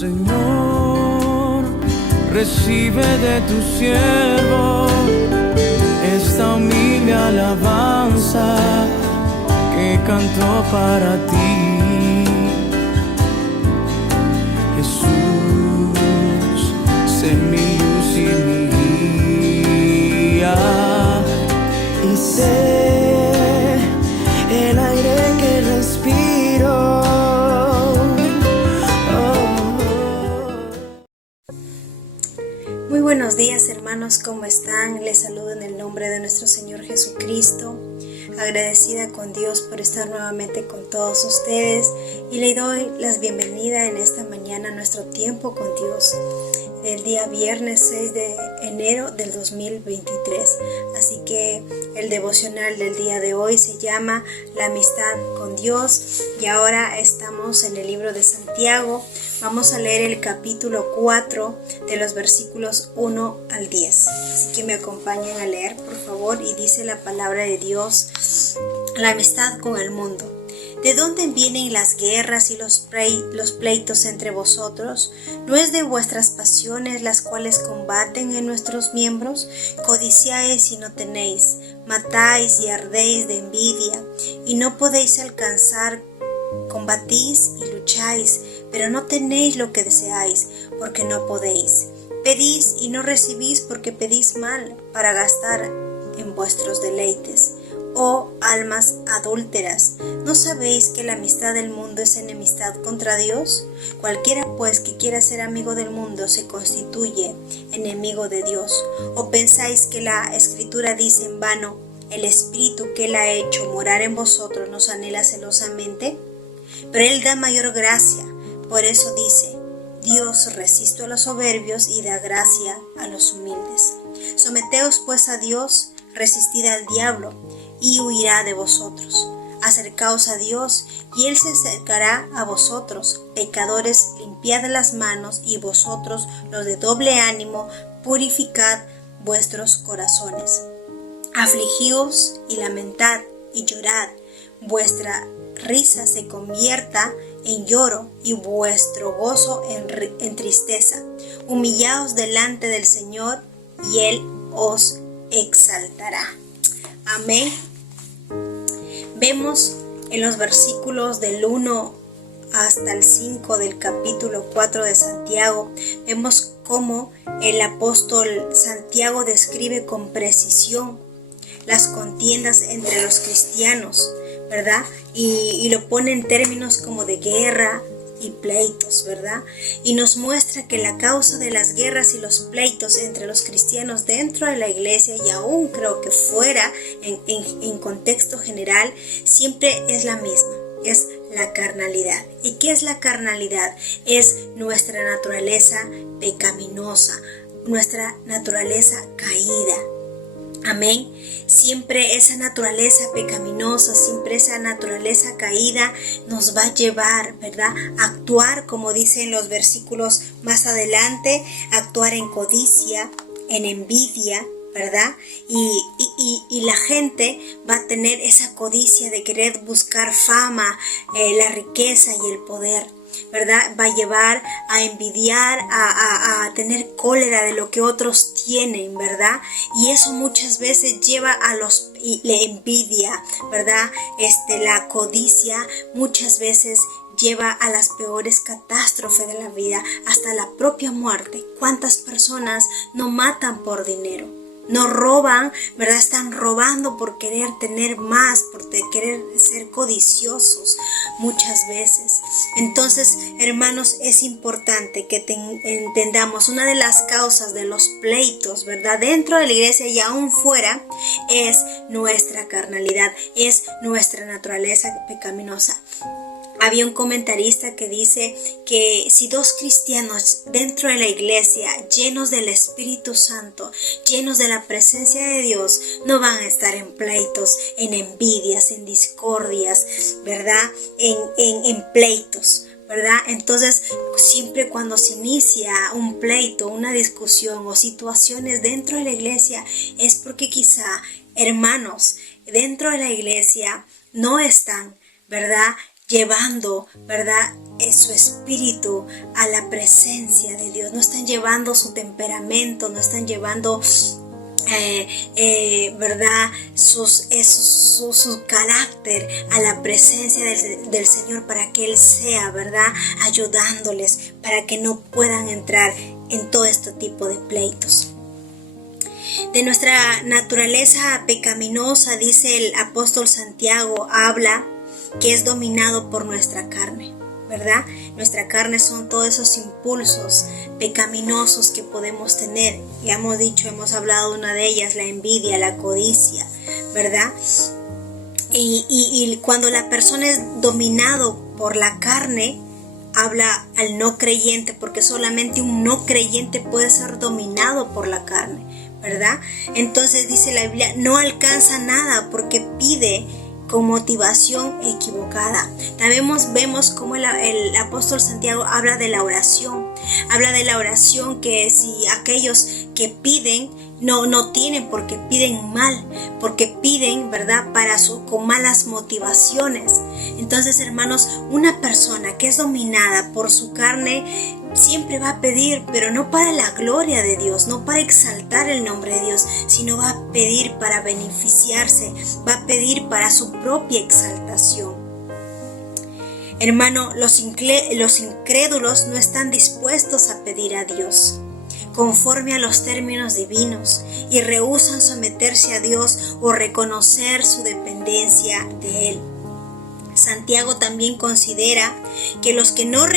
Señor, recibe de tu siervo esta humilde alabanza que canto para ti. Jesús, sé mi luz y mi guía, y sé el aire que respiro. Muy buenos días, hermanos, ¿cómo están? Les saludo en el nombre de nuestro Señor Jesucristo, agradecida con Dios por estar nuevamente con todos ustedes, y le doy las bienvenidas en esta mañana a nuestro tiempo con Dios del día viernes 6 de enero del 2023. Así que el devocional del día de hoy se llama La amistad con Dios, y ahora estamos en el libro de Santiago. Vamos a leer el capítulo 4 de los versículos 1 al 10. Así que me acompañen a leer, por favor, y dice la palabra de Dios: la amistad con el mundo. ¿De dónde vienen las guerras y los pleitos entre vosotros? ¿No es de vuestras pasiones las cuales combaten en nuestros miembros? Codiciáis y no tenéis, matáis y ardéis de envidia, y no podéis alcanzar. Combatís y lucháis, pero no tenéis lo que deseáis, porque no podéis. Pedís y no recibís, porque pedís mal, para gastar en vuestros deleites. Oh almas adúlteras, ¿no sabéis que la amistad del mundo es enemistad contra Dios? Cualquiera pues que quiera ser amigo del mundo se constituye enemigo de Dios. ¿O pensáis que la Escritura dice en vano: el Espíritu que Él ha hecho morar en vosotros nos anhela celosamente? Pero Él da mayor gracia. Por eso dice: Dios resiste a los soberbios y da gracia a los humildes. Someteos pues a Dios, resistid al diablo, y huirá de vosotros. Acercaos a Dios, y Él se acercará a vosotros. Pecadores, limpiad las manos, y vosotros, los de doble ánimo, purificad vuestros corazones. Afligíos y lamentad y llorad. Vuestra risa se convierta en lloro y vuestro gozo en tristeza. Humillaos delante del Señor, y Él os exaltará. Amén. Vemos en los versículos del 1 hasta el 5 del capítulo 4 de Santiago, vemos cómo el apóstol Santiago describe con precisión las contiendas entre los cristianos, ¿verdad? Y lo pone en términos como de guerra y pleitos, ¿verdad? Y nos muestra que la causa de las guerras y los pleitos entre los cristianos dentro de la iglesia, y aún creo que fuera, en contexto general, siempre es la misma: es la carnalidad. ¿Y qué es la carnalidad? Es nuestra naturaleza pecaminosa, nuestra naturaleza caída. Amén. Siempre esa naturaleza pecaminosa, siempre esa naturaleza caída nos va a llevar, ¿verdad?, a actuar, como dice en los versículos más adelante, actuar en codicia, en envidia, ¿verdad? Y la gente va a tener esa codicia de querer buscar fama, la riqueza y el poder, ¿verdad? Va a llevar a envidiar, a tener cólera de lo que otros tienen, ¿verdad? Y eso muchas veces lleva a la envidia, ¿verdad? La codicia muchas veces lleva a las peores catástrofes de la vida, hasta la propia muerte. ¿Cuántas personas no matan por dinero? No roban, ¿verdad? Están robando por querer tener más, por querer ser codiciosos muchas veces. Entonces, hermanos, es importante que entendamos una de las causas de los pleitos, ¿verdad?, dentro de la iglesia y aún fuera, es nuestra carnalidad, es nuestra naturaleza pecaminosa. Había un comentarista que dice que si dos cristianos dentro de la iglesia, llenos del Espíritu Santo, llenos de la presencia de Dios, no van a estar en pleitos, en envidias, en discordias, ¿verdad? En pleitos, ¿verdad? Entonces, siempre cuando se inicia un pleito, una discusión o situaciones dentro de la iglesia, es porque quizá hermanos dentro de la iglesia no están, ¿verdad?, llevando, ¿verdad?, su espíritu a la presencia de Dios. No están llevando su temperamento, no están llevando ¿verdad?, su carácter a la presencia del Señor, para que Él sea, ¿verdad?, ayudándoles para que no puedan entrar en todo este tipo de pleitos. De nuestra naturaleza pecaminosa, dice el apóstol Santiago, habla que es dominado por nuestra carne, ¿verdad? Nuestra carne son todos esos impulsos pecaminosos que podemos tener. Ya hemos dicho, hemos hablado de una de ellas, la envidia, la codicia, ¿verdad? Y cuando la persona es dominado por la carne, habla al no creyente, porque solamente un no creyente puede ser dominado por la carne, ¿verdad? Entonces dice la Biblia, no alcanza nada porque pide con motivación equivocada. También vemos cómo el apóstol Santiago habla de la oración. Habla de la oración, que si aquellos que piden no tienen, porque piden mal, porque piden, ¿verdad?, con malas motivaciones. Entonces, hermanos, una persona que es dominada por su carne siempre va a pedir, pero no para la gloria de Dios, no para exaltar el nombre de Dios, sino va a pedir para beneficiarse, va a pedir para su propia exaltación. Hermano, los incrédulos no están dispuestos a pedir a Dios conforme a los términos divinos y rehúsan someterse a Dios o reconocer su dependencia de Él. Santiago también considera que los que no han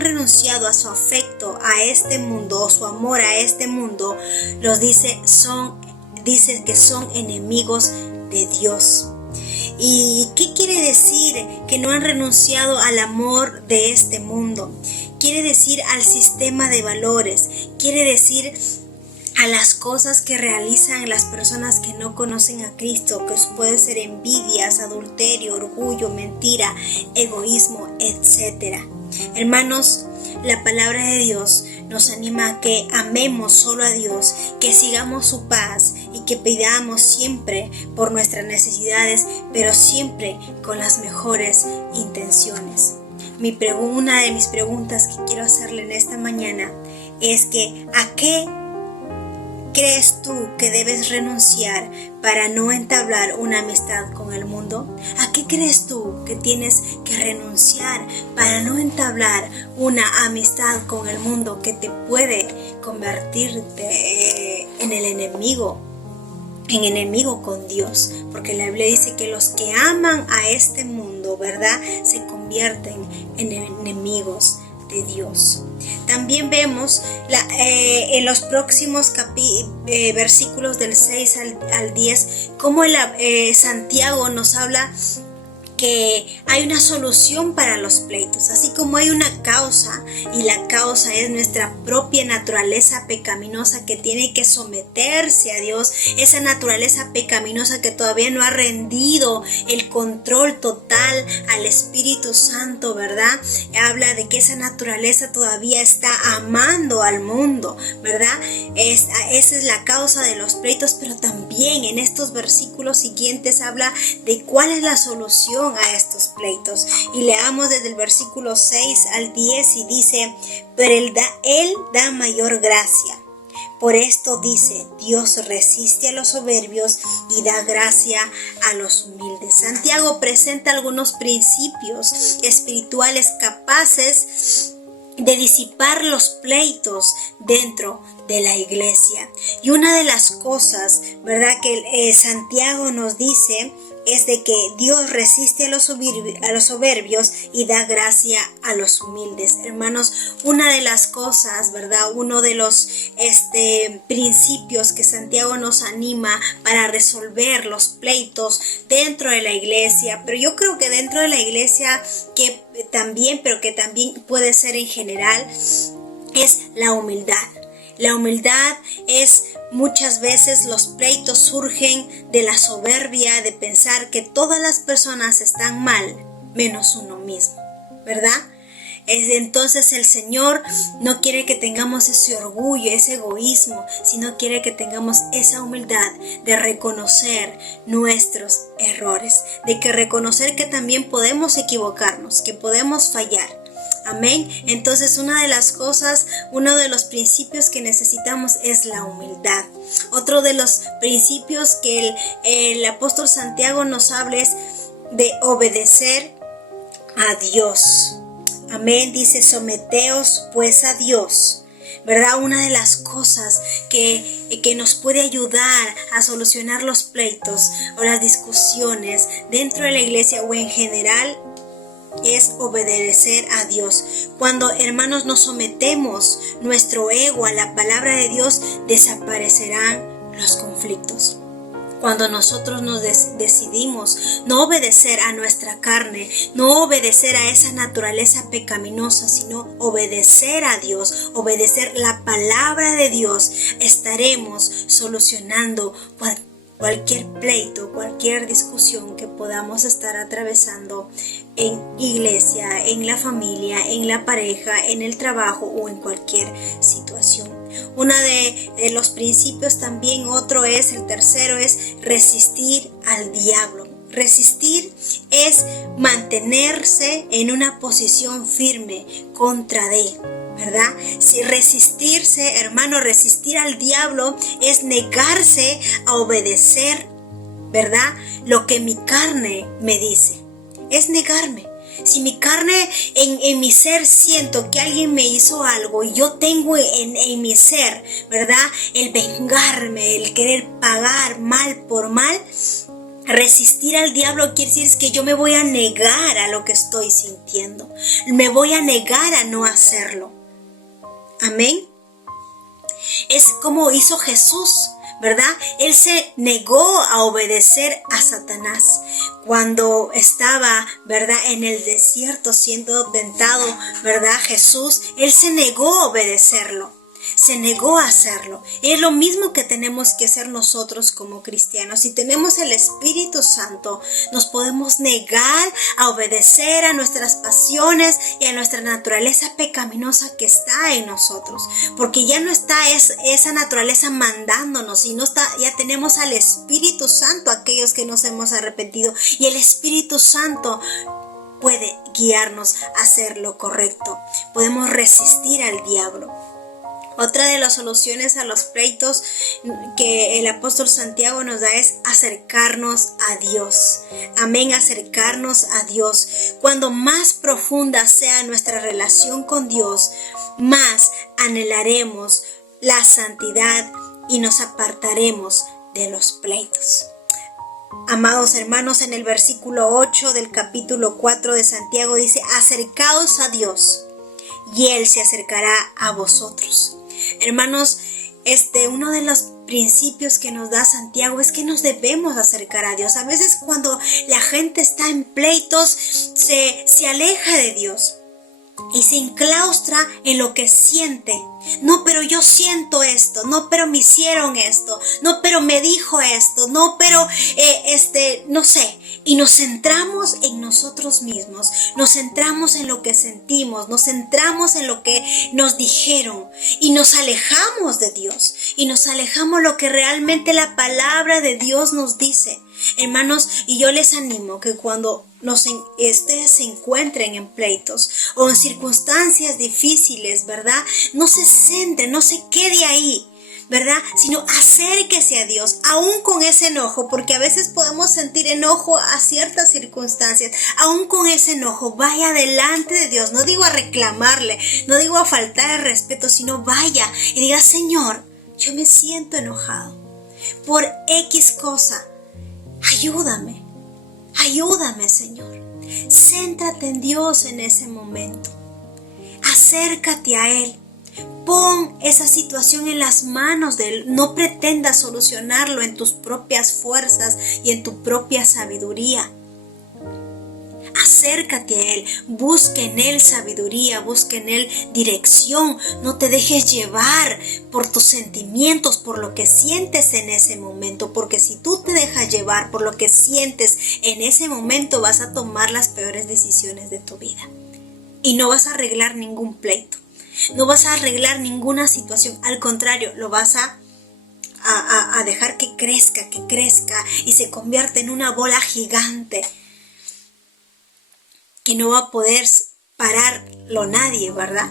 renunciado a su afecto a este mundo o su amor a este mundo, dice que son enemigos de Dios. ¿Y qué quiere decir que no han renunciado al amor de este mundo? Quiere decir al sistema de valores, quiere decir a las cosas que realizan las personas que no conocen a Cristo, que puede ser envidias, adulterio, orgullo, mentira, egoísmo, etc. Hermanos, la palabra de Dios nos anima a que amemos solo a Dios, que sigamos su paz y que pidamos siempre por nuestras necesidades, pero siempre con las mejores intenciones. Una de mis preguntas que quiero hacerle en esta mañana es que ¿a qué crees tú que debes renunciar para no entablar una amistad con el mundo? ¿A qué crees tú que tienes que renunciar para no entablar una amistad con el mundo que te puede convertirte en enemigo con Dios? Porque la Biblia dice que los que aman a este mundo, ¿verdad?, se convierten en enemigos de Dios. También vemos en los próximos versículos del 6 al 10 cómo Santiago nos habla que hay una solución para los pleitos, así como hay una causa, y la causa es nuestra propia naturaleza pecaminosa que tiene que someterse a Dios, esa naturaleza pecaminosa que todavía no ha rendido el control total al Espíritu Santo, ¿verdad? Habla de que esa naturaleza todavía está amando al mundo, ¿verdad? Esa es la causa de los pleitos, pero también en estos versículos siguientes habla de cuál es la solución a estos pleitos. Y leamos desde el versículo 6 al 10 y dice: pero Él da mayor gracia. Por esto dice: Dios resiste a los soberbios y da gracia a los humildes. Santiago presenta algunos principios espirituales capaces de disipar los pleitos dentro de la iglesia. Y una de las cosas, ¿verdad?, que Santiago nos dice es de que Dios resiste a los soberbios y da gracia a los humildes. Hermanos, una de las cosas, ¿verdad?, uno de los principios que Santiago nos anima para resolver los pleitos dentro de la iglesia, pero yo creo que dentro de la iglesia pero que también puede ser en general, es la humildad. La humildad es muchas veces los pleitos surgen de la soberbia de pensar que todas las personas están mal menos uno mismo, ¿verdad? Entonces el Señor no quiere que tengamos ese orgullo, ese egoísmo, sino quiere que tengamos esa humildad de reconocer nuestros errores, de que reconocer que también podemos equivocarnos, que podemos fallar. Amén. Entonces una de las cosas, uno de los principios que necesitamos es la humildad. Otro de los principios que el apóstol Santiago nos habla es de obedecer a Dios. Amén. Dice, someteos pues a Dios. ¿Verdad? Una de las cosas que nos puede ayudar a solucionar los pleitos o las discusiones dentro de la iglesia o en general es obedecer a Dios. Cuando, hermanos, nos sometemos nuestro ego a la palabra de Dios, desaparecerán los conflictos. Cuando nosotros nos decidimos no obedecer a nuestra carne, no obedecer a esa naturaleza pecaminosa, sino obedecer a Dios, obedecer la palabra de Dios, estaremos solucionando cualquier pleito, cualquier discusión que podamos estar atravesando en iglesia, en la familia, en la pareja, en el trabajo o en cualquier situación. Uno de los principios también, el tercero es resistir al diablo. Resistir es mantenerse en una posición firme contra de, ¿verdad? Si resistirse, hermano, resistir al diablo es negarse a obedecer, ¿verdad? Lo que mi carne me dice. Es negarme. Si mi carne, en mi ser siento que alguien me hizo algo y yo tengo en mi ser, ¿verdad? El vengarme, el querer pagar mal por mal. Resistir al diablo quiere decir que yo me voy a negar a lo que estoy sintiendo. Me voy a negar a no hacerlo. Amén. Es como hizo Jesús, ¿verdad? Él se negó a obedecer a Satanás cuando estaba, ¿verdad?, en el desierto siendo tentado, ¿verdad? Jesús, él se negó a obedecerlo. Se negó a hacerlo. Es lo mismo que tenemos que hacer nosotros como cristianos. Si tenemos el Espíritu Santo, nos podemos negar a obedecer a nuestras pasiones y a nuestra naturaleza pecaminosa que está en nosotros. Porque ya no está esa naturaleza mandándonos, sino ya tenemos al Espíritu Santo, aquellos que nos hemos arrepentido. Y el Espíritu Santo puede guiarnos a hacer lo correcto. Podemos resistir al diablo. Otra de las soluciones a los pleitos que el apóstol Santiago nos da es acercarnos a Dios. Amén, acercarnos a Dios. Cuando más profunda sea nuestra relación con Dios, más anhelaremos la santidad y nos apartaremos de los pleitos. Amados hermanos, en el versículo 8 del capítulo 4 de Santiago dice, acercaos a Dios y Él se acercará a vosotros. Hermanos, uno de los principios que nos da Santiago es que nos debemos acercar a Dios. A veces cuando la gente está en pleitos, se aleja de Dios y se enclaustra en lo que siente. No, pero yo siento esto. No, pero me hicieron esto. No, pero me dijo esto. No, pero no sé. Y nos centramos en nosotros mismos. Nos centramos en lo que sentimos. Nos centramos en lo que nos dijeron. Y nos alejamos de Dios. Y nos alejamos de lo que realmente la palabra de Dios nos dice. Hermanos, y yo les animo que cuando ustedes se encuentren en pleitos o en circunstancias difíciles, ¿verdad? No se centren, no se quede ahí, ¿verdad? Sino acérquese a Dios, aún con ese enojo, porque a veces podemos sentir enojo a ciertas circunstancias. Aún con ese enojo, vaya delante de Dios. No digo a reclamarle, no digo a faltar el respeto, sino vaya y diga, Señor, yo me siento enojado por X cosa. Ayúdame, Señor. Céntrate en Dios en ese momento. Acércate a Él. Pon esa situación en las manos de Él. No pretendas solucionarlo en tus propias fuerzas y en tu propia sabiduría. Acércate a Él, busca en Él sabiduría, busca en Él dirección. No te dejes llevar por tus sentimientos, por lo que sientes en ese momento, porque si tú te dejas llevar por lo que sientes en ese momento, vas a tomar las peores decisiones de tu vida. y no vas a arreglar ningún pleito. No vas a arreglar ninguna situación. Al contrario, lo vas a dejar que crezca y se convierta en una bola gigante que no va a poder pararlo nadie, ¿verdad?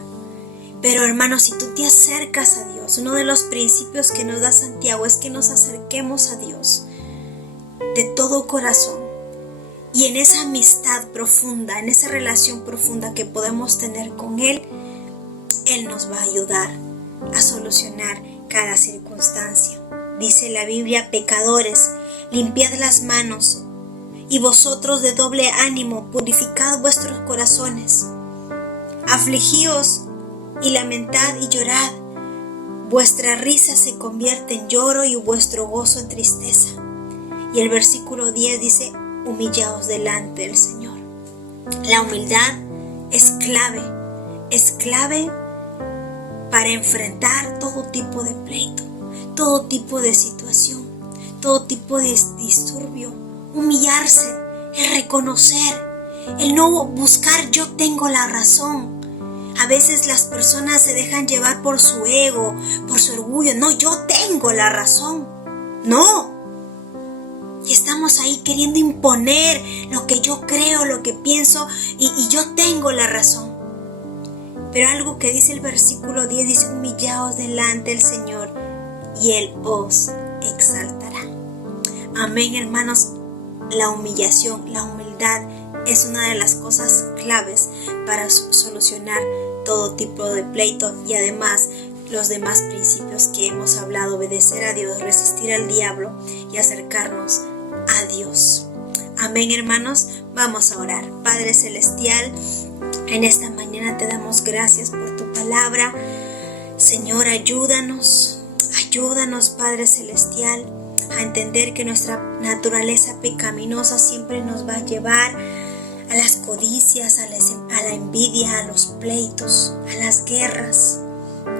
Pero hermanos, si tú te acercas a Dios, uno de los principios que nos da Santiago es que nos acerquemos a Dios de todo corazón. Y en esa amistad profunda, en esa relación profunda que podemos tener con Él, Él nos va a ayudar a solucionar cada circunstancia. Dice la Biblia: pecadores, limpiad las manos, y vosotros de doble ánimo, purificad vuestros corazones. Afligíos y lamentad y llorad. Vuestra risa se convierte en lloro y vuestro gozo en tristeza. Y el versículo 10 dice: humillaos delante del Señor. La humildad es clave para enfrentar todo tipo de pleito, todo tipo de situación, todo tipo de disturbio. Humillarse, el reconocer, el no buscar yo tengo la razón. A veces las personas se dejan llevar por su ego, por su orgullo. No, yo tengo la razón. No. Y estamos ahí queriendo imponer lo que yo creo, lo que pienso, y yo tengo la razón. Pero algo que dice el versículo 10 dice: humillaos delante del Señor y Él os exaltará. Amén, hermanos. La humillación, la humildad es una de las cosas claves para solucionar todo tipo de pleito, y además los demás principios que hemos hablado: obedecer a Dios, resistir al diablo y acercarnos a Dios. Amén, hermanos. Vamos a orar. Padre celestial, en esta mañana te damos gracias por tu palabra. Señor, ayúdanos, Padre celestial, a entender que nuestra naturaleza pecaminosa siempre nos va a llevar a las codicias, a la envidia, a los pleitos, a las guerras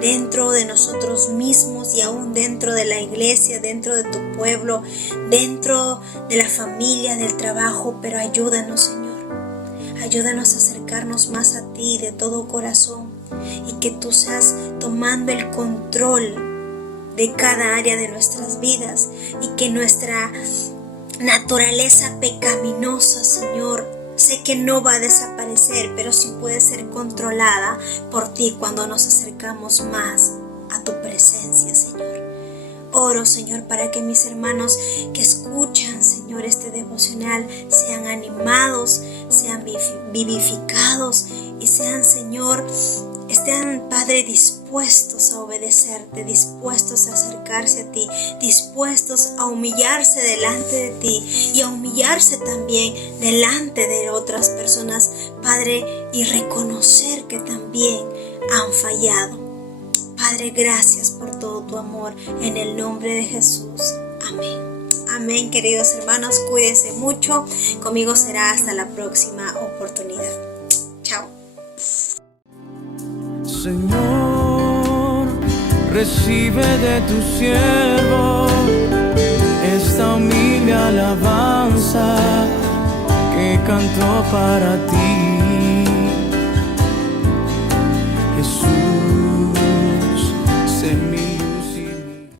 dentro de nosotros mismos y aún dentro de la iglesia, dentro de tu pueblo, dentro de la familia, del trabajo. Pero ayúdanos, Señor. Ayúdanos a acercarnos más a ti de todo corazón, y que tú seas tomando el control de cada área de nuestras vidas, y que nuestra naturaleza pecaminosa, Señor, sé que no va a desaparecer, pero sí puede ser controlada por ti cuando nos acercamos más a tu presencia, Señor. Oro, Señor, para que mis hermanos que escuchan, Señor, este devocional sean animados, sean vivificados y sean, Señor, estén, Padre, dispuestos a obedecerte, dispuestos a acercarse a ti, dispuestos a humillarse delante de ti y a humillarse también delante de otras personas, Padre, y reconocer que también han fallado. Padre, gracias por todo tu amor, en el nombre de Jesús. Amén. Amén, queridos hermanos, cuídense mucho. Conmigo será hasta la próxima oportunidad. Chao. Señor, recibe de tu siervo esta humilde alabanza que cantó para ti, Jesús.